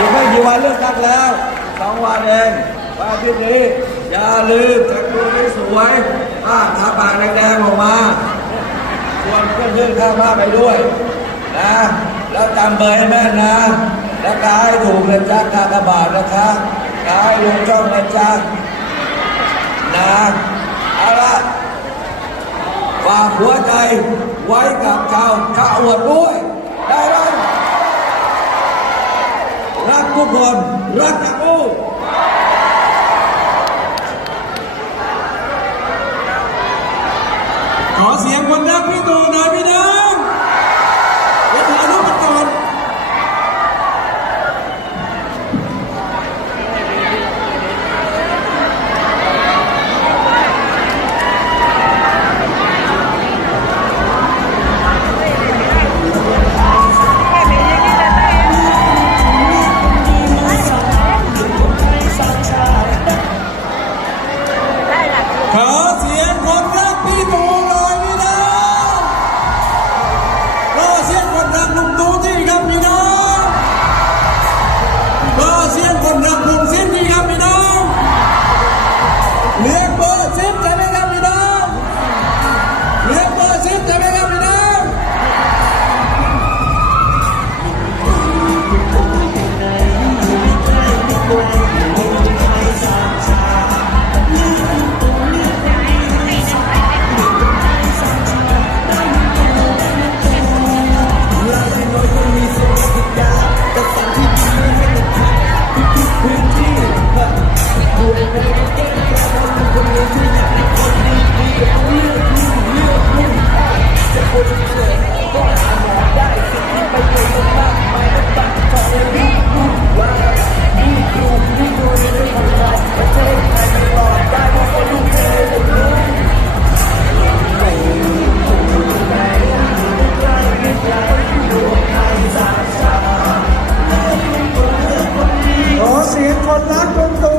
กี่วันเลือกตั้งแล้วสองวันเองวันอาทิตย์นี้ อย่าลืมแต่งตัวให้สวยผ้าทาปากแดงๆออกมาชวนเพื่อนๆข้างบ้านไปด้วยนะแล้วจำเบอร์ให้แม่นนะ และกายถูกนะจ๊ะกากบาทนะคะกายลงช่องนะจ๊ะนะเอาละฝากหัวใจไว้กับชาวข้าอวดด้วย ได้ไหม รักทุกคน รักกับอูขอเสียงคนรักพี่ตู่หน่อยพี่น้อ not going to